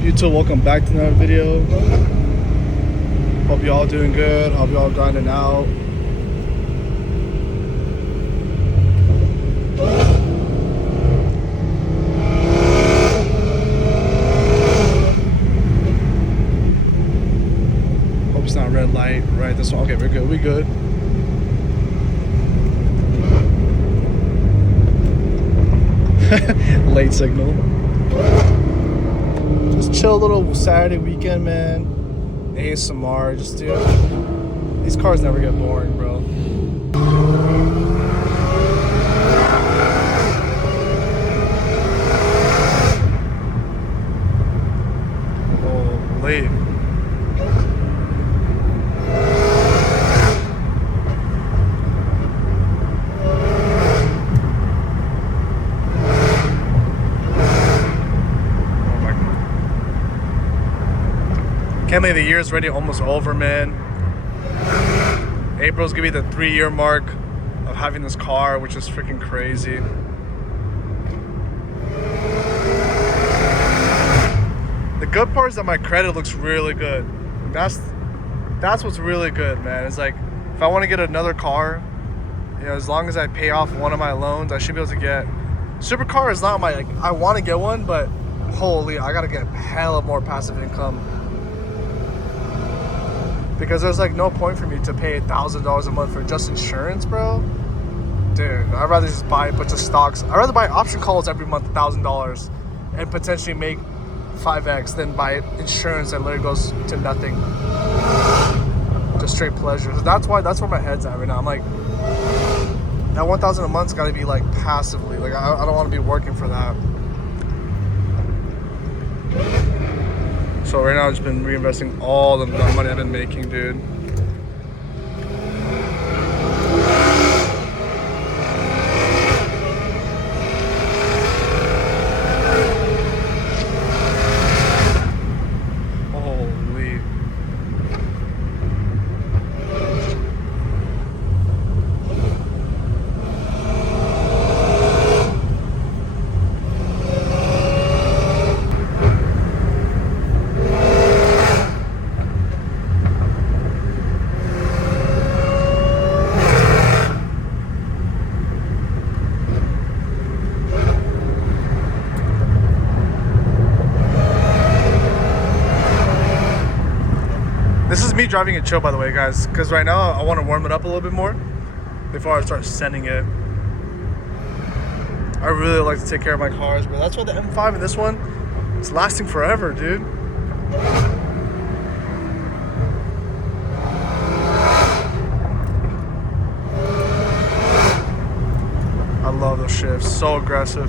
up, YouTube? Welcome back to another video. Hope you all doing good. Hope you all grinding out. Hope it's not red light. Right, this one. Okay, we're good. We good. Late signal. Just chill a little Saturday weekend, man. ASMR, just do. These cars never get boring, bro. Holy. Can't believe the year's already almost over, man. April's gonna be the 3-year mark of having this car, which is freaking crazy. The good part is that my credit looks really good. That's what's really good, man. It's like, if I want to get another car, you know, as long as I pay off one of my loans, I should be able to get. Supercar is not my, like, I want to get one, but holy, I gotta get hella more passive income. Because there's like no point for me to pay $1,000 a month for just insurance, bro. Dude, I'd rather just buy a bunch of stocks. I'd rather buy option calls every month, $1,000, and potentially make 5x than buy insurance that literally goes to nothing. Just straight pleasure. So that's where my head's at right now. I'm like, that $1,000 a month's got to be like passively. Like I don't want to be working for that. So right now I've just been reinvesting all the money I've been making, dude. Holy. This is me driving it chill, by the way, guys, because right now I want to warm it up a little bit more before I start sending it. I really like to take care of my cars, but that's why the M5 and this one, it's lasting forever, dude. I love those shifts, so aggressive.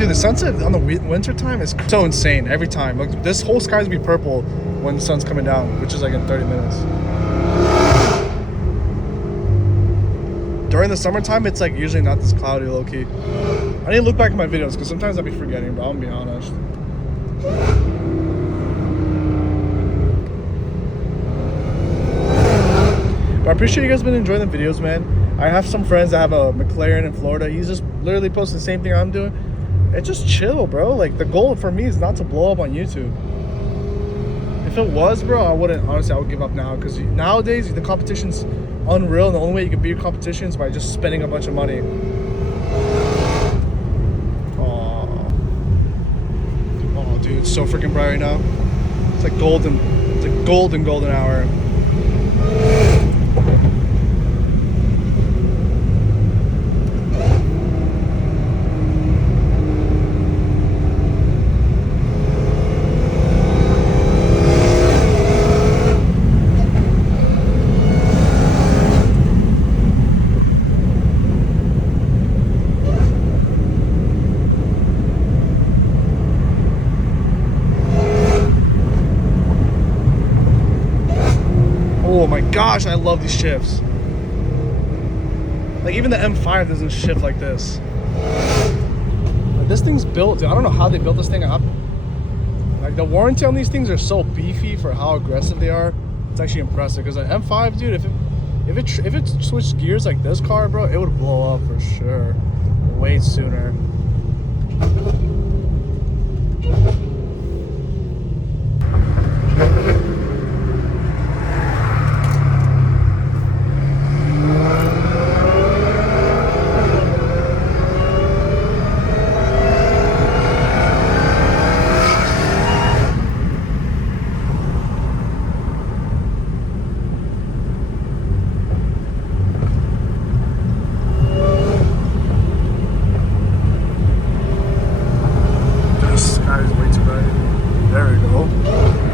The sunset on the winter time is so insane every time. Like, this whole sky's gonna be purple when the sun's coming down, which is like in 30 minutes. During the summertime, it's like usually not this cloudy, low-key. I need to look back at my videos because sometimes I'll be forgetting, but I'm gonna be honest. But I appreciate you guys been enjoying the videos, man. I have some friends that have a McLaren in Florida. He's just literally posting the same thing I'm doing. It's just chill, bro. Like, the goal for me is not to blow up on YouTube. If it was, bro, I wouldn't. Honestly, I would give up now, because nowadays the competition's unreal, and the only way you can beat competition is by just spending a bunch of money. Oh, dude, it's so freaking bright right now. It's like golden. It's like golden hour. gosh, I love these shifts. Like even the M5 doesn't shift like this. Like, this thing's built, dude. I don't know how they built this thing up. Like the warranty on these things are so beefy for how aggressive they are. It's actually impressive because an M5, dude, if it switched gears like this car, bro, it would blow up for sure. Way sooner.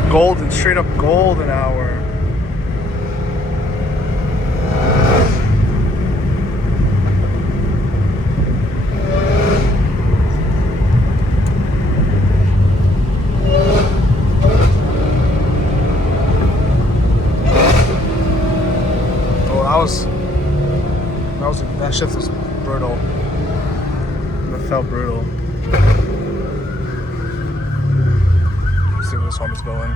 Golden, straight up golden hour. Oh, that shift was brutal. That felt brutal. Let's see where this homie's going.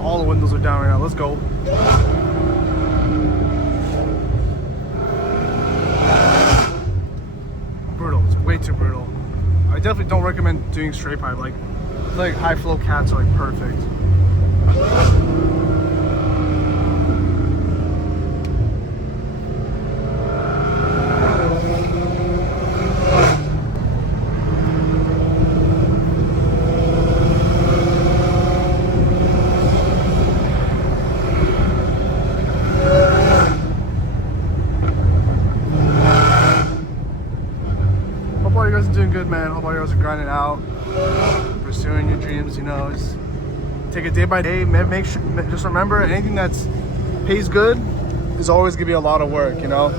All the windows are down right now. Let's go. Brutal. It's way too brutal. I definitely don't recommend doing straight pipe. Like high flow cats are like perfect. Doing good, man. Hope all you guys are grinding out, pursuing your dreams. You know, just take it day by day. Make sure, just remember, anything that's pays good is always gonna be a lot of work. You know,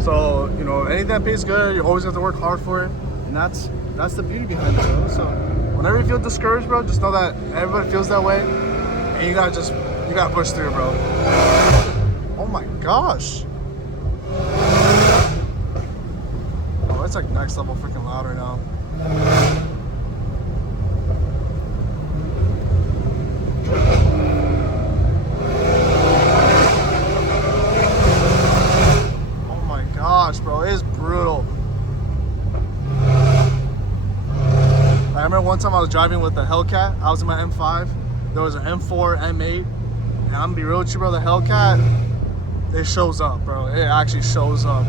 so you know anything that pays good, you always have to work hard for it, and that's the beauty behind it, bro. So whenever you feel discouraged, bro, just know that everybody feels that way, and you gotta push through, bro. Oh my gosh. It's like next level freaking loud right now. Oh my gosh, bro, it is brutal. I remember one time I was driving with the Hellcat. I was in my M5. There was an M4, M8, and I'm gonna be real with you, bro. The Hellcat, it shows up, bro. It actually shows up.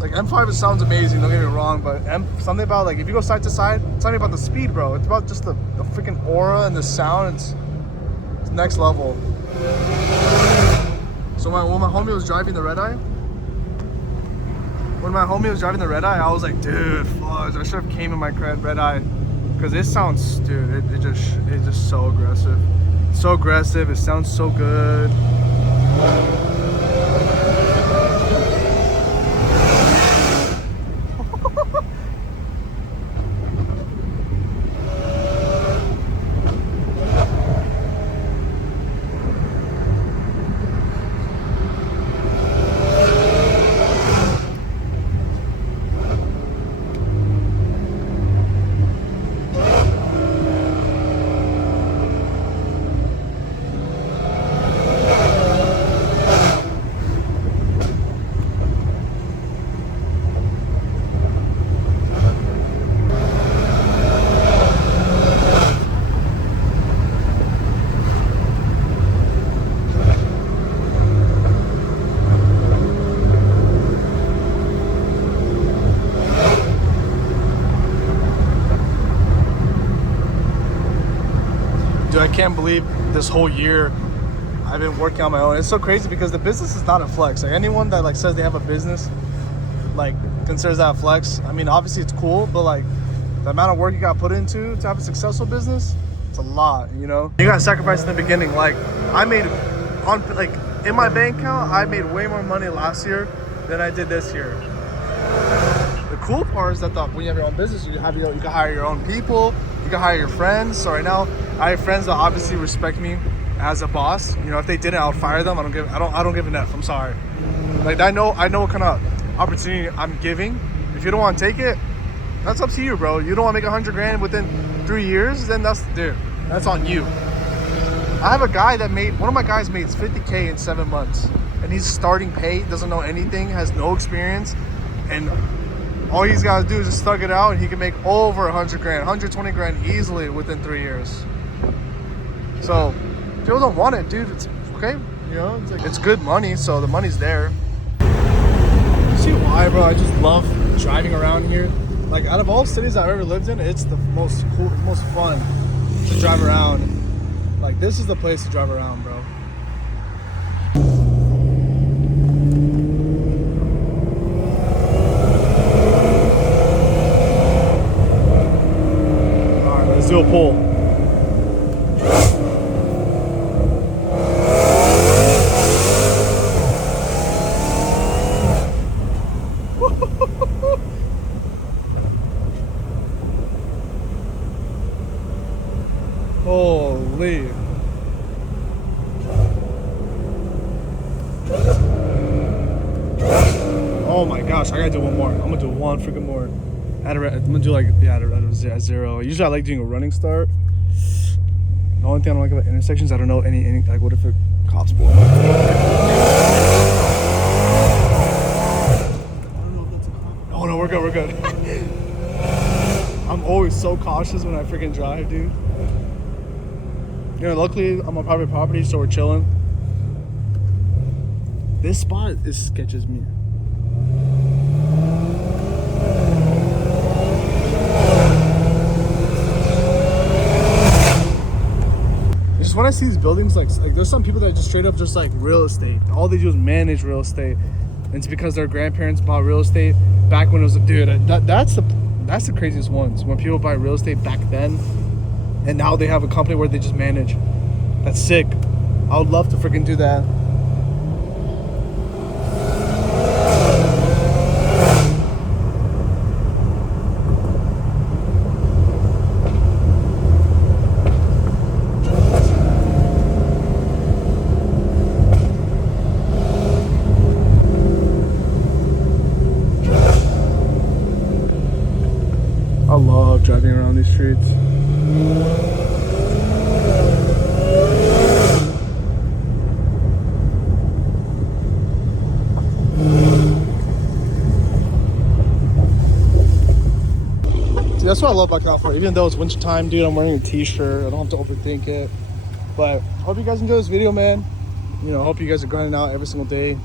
Like M5, it sounds amazing, don't get me wrong, but something about like if you go side to side, it's not even about the speed, bro. It's about just the freaking aura and the sound. It's next level. So when my homie was driving the Redeye, I was like, dude, fudge, I should have came in my Redeye, because it sounds, dude, it's just so aggressive. So aggressive. It sounds so good. Dude, I can't believe this whole year I've been working on my own. It's so crazy because the business is not a flex. Like anyone that like says they have a business, like considers that a flex. I mean, obviously it's cool, but like the amount of work you got put into to have a successful business, it's a lot, you know? You got to sacrifice in the beginning. Like I made on like in my bank account, I made way more money last year than I did this year. The cool part is that when you have your own business, you can hire your own people, you can hire your friends. So right now, I have friends that obviously respect me as a boss. You know, if they didn't, I would fire them. I don't give an F. I'm sorry. Like I know what kind of opportunity I'm giving. If you don't want to take it, that's up to you, bro. You don't want to make 100 grand within 3 years, then that's on you. I have a guy one of my guys made 50K in 7 months, and he's starting pay, doesn't know anything, has no experience, and all he's got to do is just thug it out, and he can make over 100 grand, 120 grand easily within 3 years. So, if you don't want it, dude, it's okay. You know, it's good money, so the money's there. You see why, bro? I just love driving around here. Like, out of all cities I've ever lived in, it's the most cool, most fun to drive around. Like, this is the place to drive around, bro. Alright, let's do a pull. Holy. Oh my gosh, I gotta do one more. I'm gonna do one freaking more. I'm gonna do like, at a zero. Usually I like doing a running start. The only thing I don't like about intersections, I don't know any like, what if a cop's pulling? I don't know if that's a cop. Oh no, we're good. I'm always so cautious when I freaking drive, dude. You know, luckily I'm on private property, so we're chilling. This spot sketches me. Just when I see these buildings, like there's some people that just straight up just like real estate. All they do is manage real estate. And it's because their grandparents bought real estate back when it was that's the craziest ones. When people buy real estate back then, and now they have a company where they just manage. That's sick. I would love to freaking do that. I love driving around these streets. See, that's what I love about California. Even though it's wintertime, dude, I'm wearing a t-shirt. I don't have to overthink it. But hope you guys enjoy this video, man. You know, hope you guys are grinding out every single day.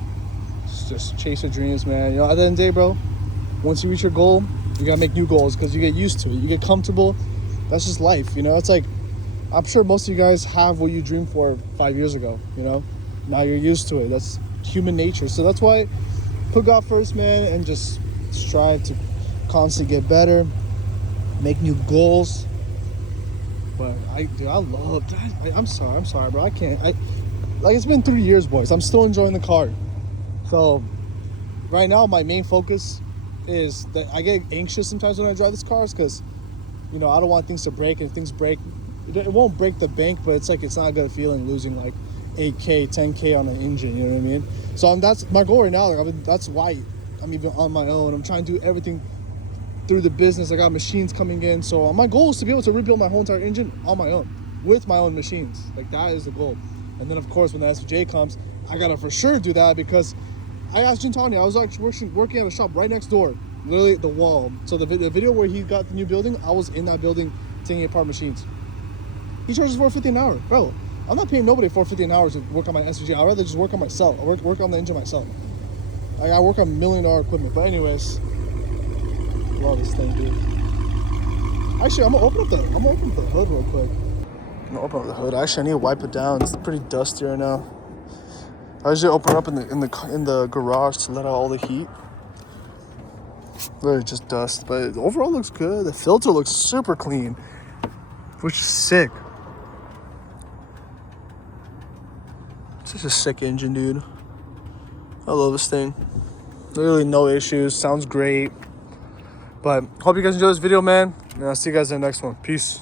Just chase your dreams, man. You know, at the end of the day, bro, once you reach your goal, you gotta make new goals because you get used to it. You get comfortable. That's just life, you know? It's like, I'm sure most of you guys have what you dreamed for 5 years ago, you know? Now you're used to it. That's human nature. So that's why put God first, man, and just strive to constantly get better, make new goals. But I love that. I'm sorry, bro. I can't. Like, it's been 3 years, boys. I'm still enjoying the car. So right now, my main focus is that I get anxious sometimes when I drive this car, because, you know, I don't want things to break. And if things break, it won't break the bank, but it's like, it's not a good feeling losing like 8K, 10K on an engine, you know what I mean? So that's my goal right now. Like, that's why I'm even on my own. I'm trying to do everything through the business. I got machines coming in. So my goal is to be able to rebuild my whole entire engine on my own with my own machines. Like, that is the goal. And then, of course, when the SVJ comes, I gotta for sure do that, because I asked Gintani, I was actually working at a shop right next door, literally the wall. So the video where he got the new building, I was in that building taking apart machines. He charges $450 an hour. Bro, I'm not paying nobody $450 an hour to work on my SVJ. I'd rather just work on myself. I work on the engine myself. I work on $1 million equipment. But anyways, love this thing, dude. Actually, I'm gonna open up the hood real quick. I'm gonna open up the hood. Actually, I need to wipe it down. It's pretty dusty right now. I usually open it up in the garage to let out all the heat. Literally just dust, but overall looks good. The filter looks super clean, which is sick. Such a sick engine, dude. I love this thing. Literally no issues. Sounds great. But hope you guys enjoy this video, man. And I'll see you guys in the next one. Peace.